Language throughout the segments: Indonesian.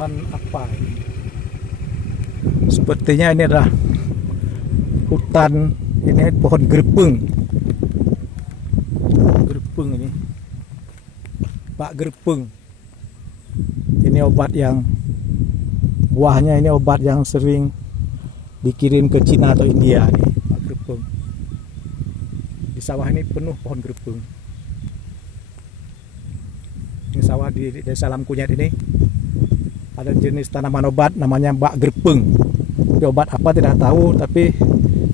tumbuhan apa ini? Sepertinya ini adalah hutan, ini pohon gerepeng. Gerepeng ini, Pak Gerepeng. Ini obat yang buahnya, ini obat yang sering dikirim ke Cina atau India nih, Pak Gerepeng. Di sawah ini penuh pohon gerepeng. Ini sawah di Desa Lamkunyet ini ada jenis tanaman obat namanya Mbak Gerepeng. Tapi obat apa tidak tahu, tapi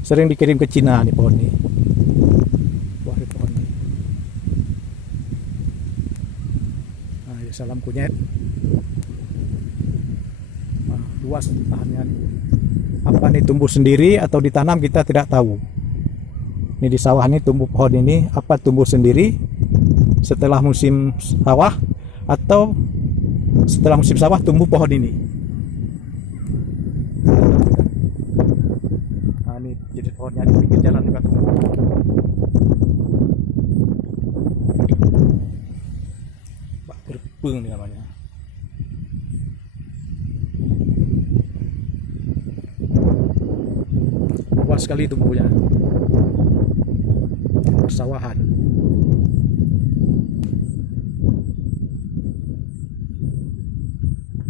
sering dikirim ke Cina nih pohon ini. Buah di pohon ini. Nah, Desa Lamkunyet. Nah, luas lahannya. Apa ini tumbuh sendiri atau ditanam kita tidak tahu. Ini di sawah ini tumbuh pohon ini, apa tumbuh sendiri setelah musim sawah atau setelah musim sawah tumbuh pohon ini. Nah, ini jadi pohonnya di pinggir jalan juga tumbuh. Pak Gerepeng ini namanya. Luas sekali tumbuhnya. Persawahan.